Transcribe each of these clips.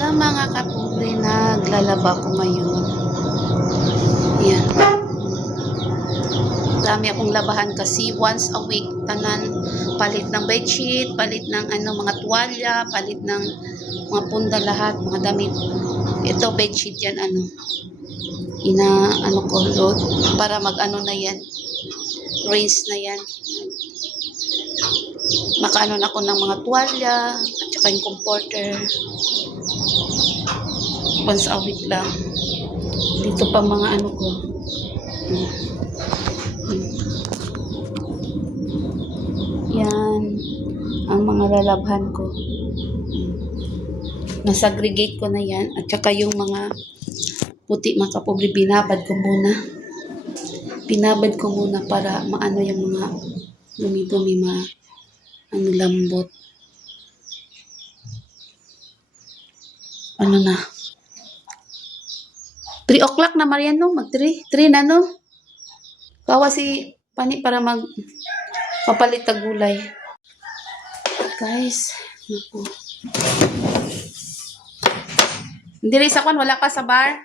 Mga kapobre, naglalaba ko ngayon. Yan. Dami akong labahan kasi once a week, tanan, palit ng bedsheet, palit ng mga tuwalya, palit ng mga punda lahat, mga damit. Ito bedsheet yan, ko load para na yan, rinse na yan. Makaano na ako ng mga tuwalya at saka yung comforter. Once a week lang. Dito pa mga ko. Yan ang mga lalabhan ko. Nasagregate ko na yan. At saka yung mga puti, mga kapobre, binabad ko muna. Binabad ko muna para maano yung mga dumi-dumi, lambot. Na 3 o'clock na, Mariano, mag 3 na, no? Kawa si Pani para papalit tag gulay. Guys, naku. Hindi rin sa wala pa sa bar?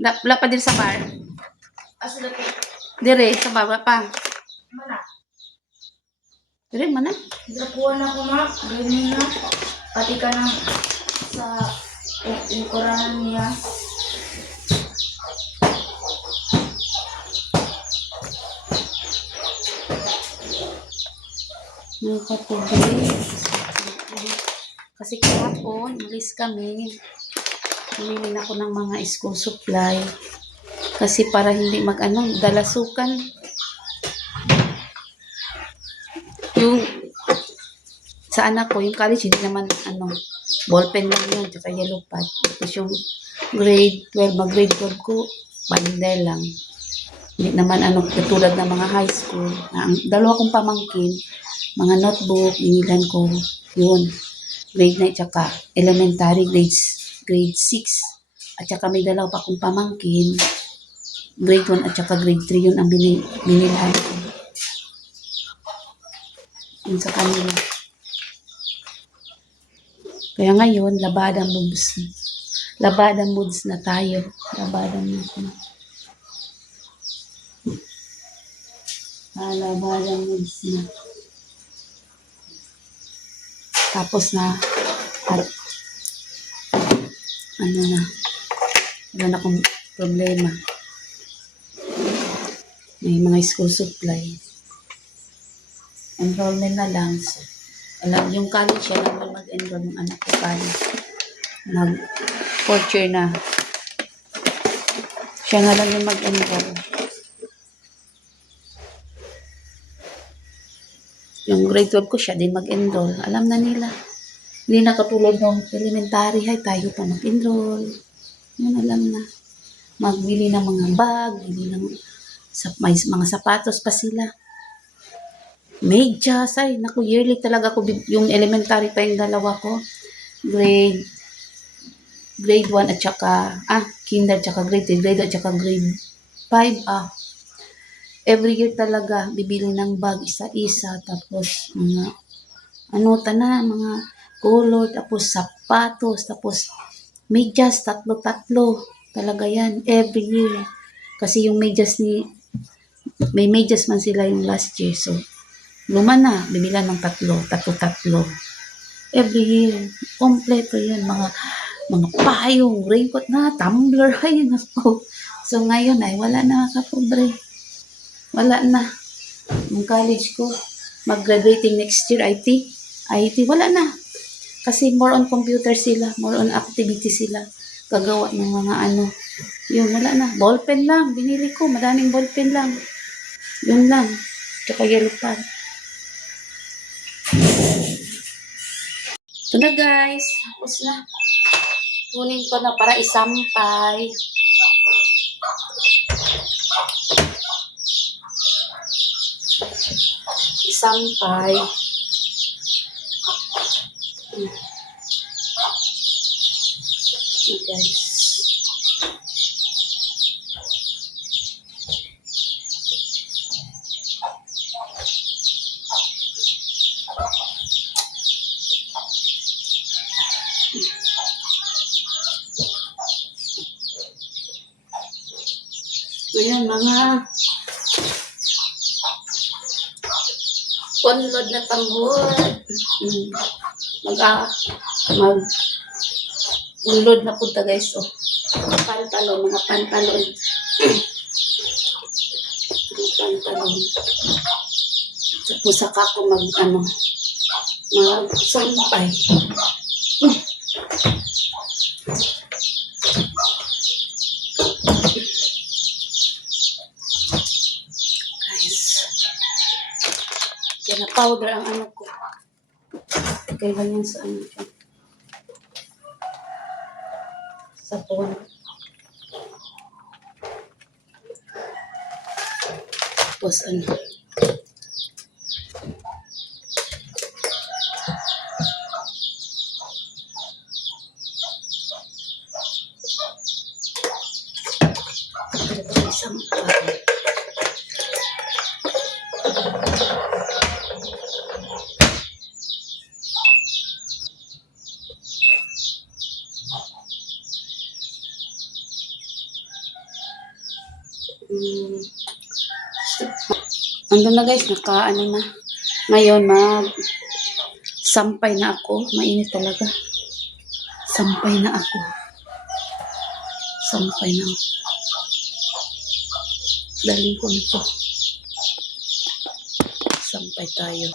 Wala pa din sa bar? Dire, sa bar, wala pa. Mana? Dire, mana? Nakuha na ko na. Ganyan na. Pati ka na sa ukurahan niya. Mga kapobre. Kasi kahapon, umalis kami. Bumili na ako ng mga school supply. Kasi para hindi dalasukan. Yung sa anak ko, yung college, hindi naman, ballpen lang yun, tsaka yellow pad. Tapos yung grade 12, mag-grade 12 ko, binder lang. Hindi naman, katulad ng mga high school. Ang dalawa kong pamangkin, mga notebook, inilan ko, yun. Grade 9, tsaka elementary, grade 6. At saka may dalawa pa akong pamangkin, grade 1 at saka grade 3, yun ang binilhan ko. Yun sa kanila. Kaya ngayon, labada moods na tayo. Labada moods na. Labada moods na. Tapos na, at wala na akong problema. May mga school supply. Enrollment na lang. So, yung college, yan lang mag-enroll ng anak ko college. Fourth year na. Siya nga lang yung mag-enroll. Yung grade 12 ko, siya din mag-enroll. Alam na nila. Hindi na katulad ng elementary, tayo pa mag-enroll. Yun, alam na. Magbili ng mga bag, may mga sapatos pa sila. Medyas, naku, yearly talaga ko, yung elementary pa yung dalawa ko. Grade 1 at saka, kinder, at saka grade 3, grade 2 at saka grade 5, every year talaga, bibili ng bag, isa-isa, tapos, mga mga color, tapos sapatos, tapos, medyas, tatlo, talaga yan, every year. Kasi yung medyas may medyas man sila yung last year, so, luma na, bibila ng tatlo. Every year, kompleto yan, mga payong, raincoat na, tumbler, naku. So, ngayon wala na, kapobre. Wala na. Yung college ko, mag-graduating next year, IT, wala na. Kasi more on computer sila, more on activity sila. Gagawa ng mga yun, wala na. Ballpen lang, binili ko, madaming ballpen lang. Yun lang. Tsaka yellow pad. Ito na, guys. Tapos na. Kunin ko na para isampay. Isampay. Guys. Ayan, mga punlod na tanghod. Mm. Mag ulod na punta guys. Oh. Pantalon, mga pantalon. Mga pantalon. Tapos saka ako magsampay. Guys. Kaya na powder ang ano ko. Kailan yan sa ano dyan. Sabon. Tapos ano. Sampay. Ando na guys, ano na. Ngayon, sampay na ako. Mainit talaga. Sampay na ako. Sampay na ako. Daling ko na to. Sampay tayo.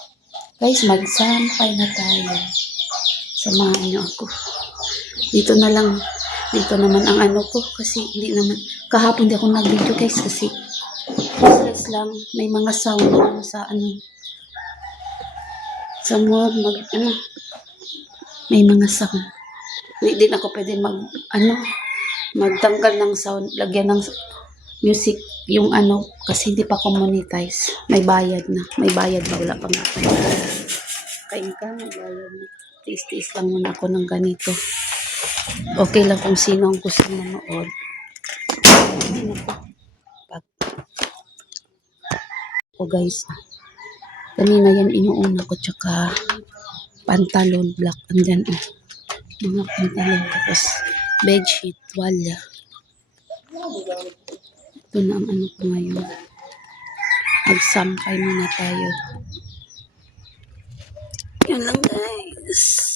Guys, magsampay na tayo. Samahan niyo ako. Dito na lang. Dito naman ang ano ko. Kasi hindi naman. Kahapon di ako nag-video guys. Kasi useless lang. May mga sound lang sa ano. Sa mo may mga sound. Hindi din ako pwede magtanggal ng sound. Lagyan ng music yung ano. Kasi hindi pa ako monetize. May bayad na. May bayad na. Wala pa nga tayo. Kain ka, may bayad na. Tiis-tiis lang muna ako ng ganito. Okay lang kung sino ang gusto manood. Hindi na po. O guys, kanina yan inuuna ko tsaka pantalon black. Andyan mga pantalon. Tapos bedsheet, tuwalya. Ito na ang ano ko ngayon. Magsampay muna tayo. Yun lang guys.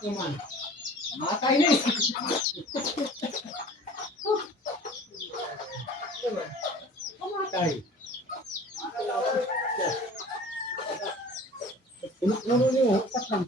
Naman. Matay na eh. Naman. Matay. Ano niyo? Pasang.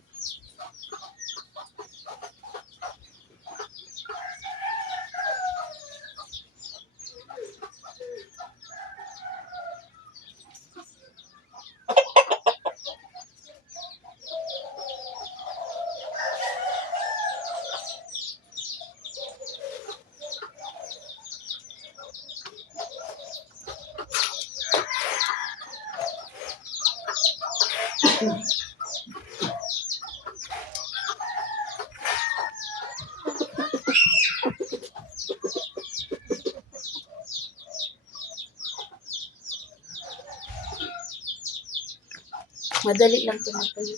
Madali lang tumatayo.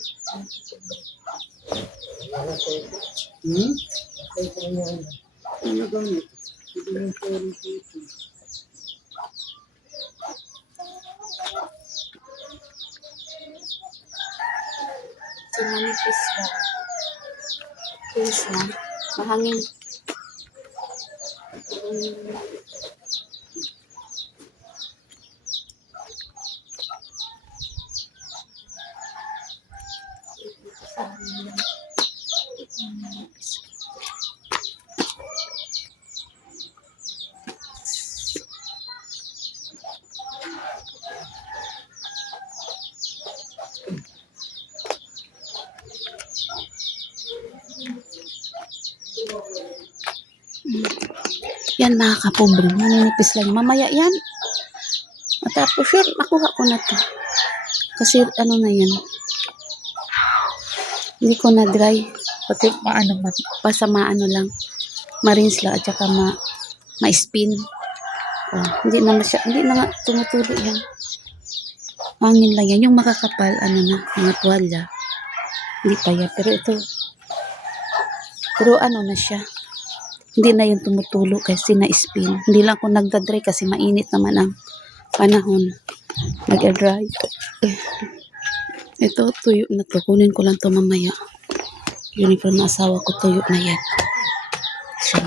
Hmm? Okay po yan. Ano gamit? Hindi mo po rin po ito. Sinanipis ba? Case na. Mahangin. Yan mga kapobre, maninipis lang. Mamaya yan. Matapos yan, makuha ko na to. Kasi ano na yan. Hindi ko na dry. Pati pasama ano lang. Ma-rinse lang at saka ma-spin. Oh, hindi na nga tumutulo yan. Hangin lang yan. Yung makakapal, ano na, mga tuwalya. Hindi pa yan. Pero ano na siya. Hindi na yung tumutulo kasi na-spin. Hindi lang ako nagda-dry kasi mainit naman ang panahon. Nag-dry. Ito, tuyo na to. Kunin ko lang to mamaya. Uniform na asawa ko, tuyo na yan. So,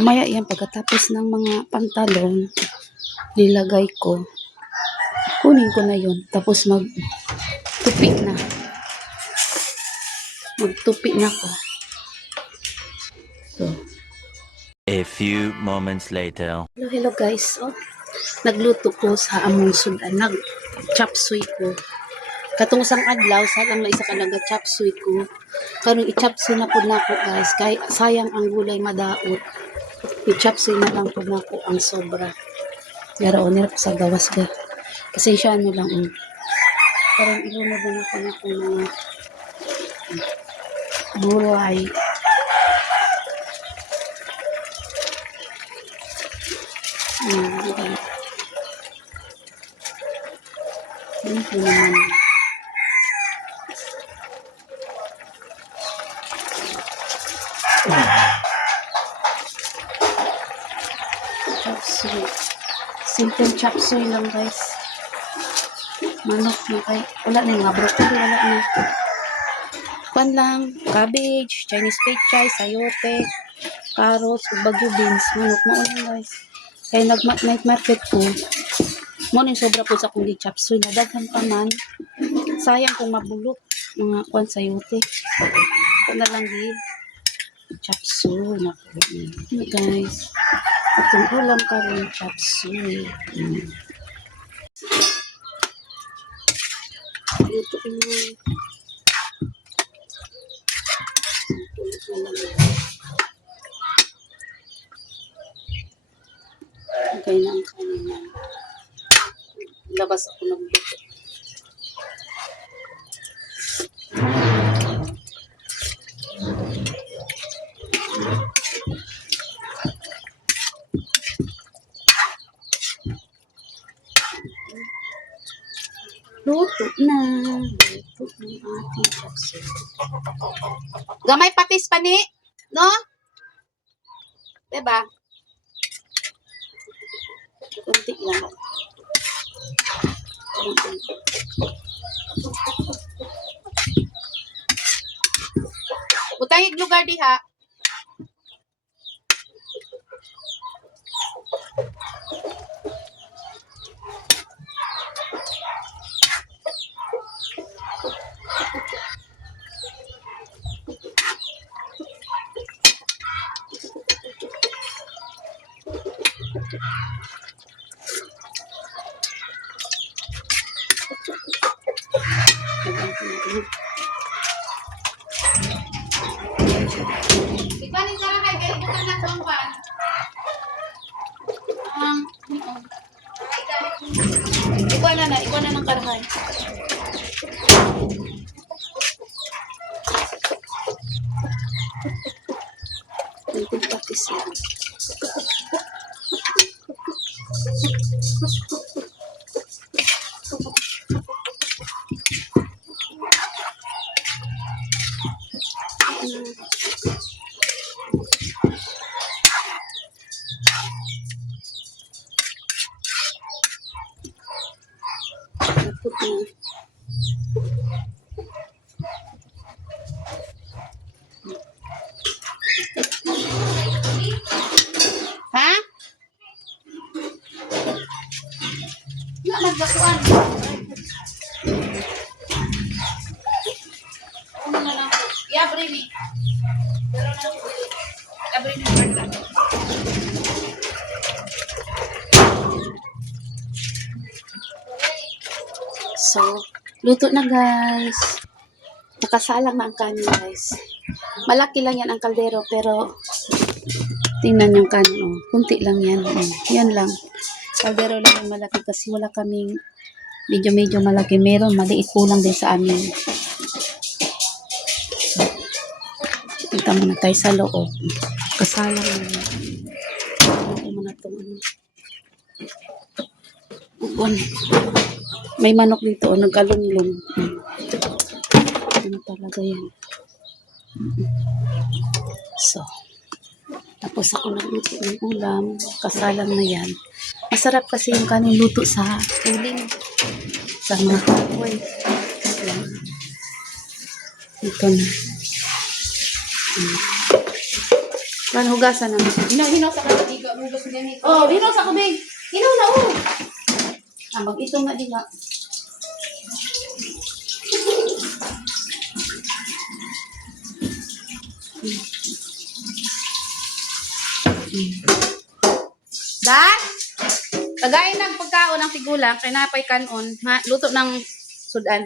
mamaya yan, pagkatapos ng mga pantalon, nilagay ko. Kunin ko na yun. Tapos magtupi na. Magtupi na ko. So, A few moments later. hello guys. Oh, nagluto ko sa among sudan. Nag-chop suey ko. Katong sang adlaw, sayang na isa ka nag-chop suey ko. Karong i-chop suey na po na ko guys. Kay sayang ang gulay madaot. I-chop suey na lang po na ko ang sobra. Pero nira sa gawas ka. Kasi siya ano lang. Parang ilunod na ako na kung mga gulay. Okay. Ano po naman. Chop suey. Simple chop suey lang guys. Manok na kay. Wala na nga broccoli. Wala na. Kwan lang. Cabbage. Chinese pechay. Sayote. Carrots. Bagyo beans. Manok na ulang guys. Kaya nag-night market ko. Morning sobra po sa kundi chop suey. Nadaghan pa man. Sayang kung mabulok. Mga kwan sayote. Ito na lang di. Chop suey. Ano guys. Itong ulam ka rin chop suey. Luto mo. Okay na ang kanina. Labas ako nagluto. Luto na. Luto ng ating chop suey. Gamay patis pa ni? No? Diba? Kunti lang. Butangig lugar diha. Ipanin ka na kay gari bukan na tumban. Ikaw na ng karahay. Ha? Nga, nagbakuan. Ano na lang. Iabre ni. Iabre ni. So, luto na guys. Nakasalang na ang kanin guys. Malaki lang yan ang kaldero pero tingnan yung kanin. Oh. Kunti lang yan. Oh. Yan lang. Kaldero lang yung malaki kasi wala kaming medyo malaki. Meron maliit kulang din sa amin. So, kita muna tayo sa loob. Kasalang na yan. Ito muna itong ano. Upuan. May manok dito. Oh, nagkalunglong. Ano talaga yan. So, tapos ako nagluto ng ulam. Kasalang na yan. Masarap kasi yung kanin luto sa uling. Sa mga kapoy. Ayan. Ito na. Paano hugasan naman? Hinaw sa kabig. Oh, hinaw sa kabig. Hinaw na, oh. Ambag ito nga din nga. Dan, tagayin ng pagkaon ng tigulang, kay napay kanon, ha? Luto ng sudan.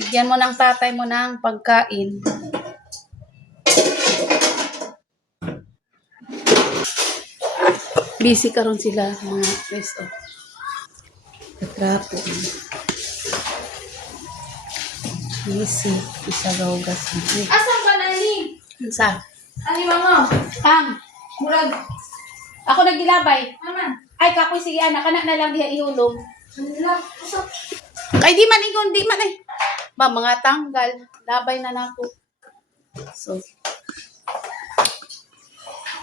Bigyan mo ng tatay mo ng pagkain. Busy karon sila, mga guys, oh. Katrapo. Busy. Isa gawgas. Asan ba nani? Sa? Ani mama? Ang, Murag. ako nagilabay. Naman. Ay, kapoy, sige, anak, anak na lang diha ihulog. Ala. Usap. Kay di man ingon, di man eh. Ba, mga tanggal. Labay na nako. So,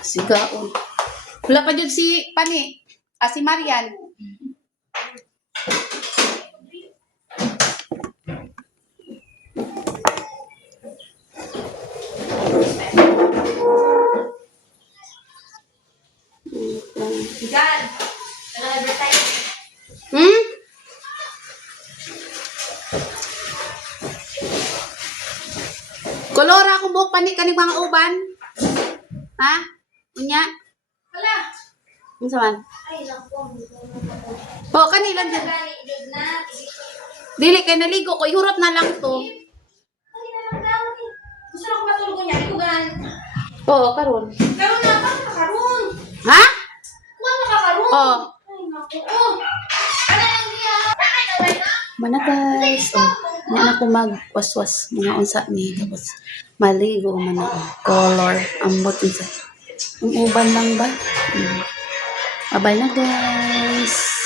sigaon. Wala pa dyan si Pani. Si Marian. Gan. Nag-advertise. Hmm? Kolora akong buhok Pani kaning mga uban. Ha? Unya? Wala. Unsa man? Ay, naku. Oh, kanila dyan. Gani, idod na. Dili kay naligo ko, ihurot na lang to. Ay, na lang daw ni. Gusto na ko matulog niya. Ikaw gan. Oo, karon. Karon na ba? Karon. Ha? Kuha na ka karon. Oo. Ay, naku. Oh. Ano lang niya? Ay, naway na. Mana guys. Oh, na ako magwaswas mga unsa ni tapos maligo man ako. Color ambot unsa. Ang uban lang ba? Bye na guys.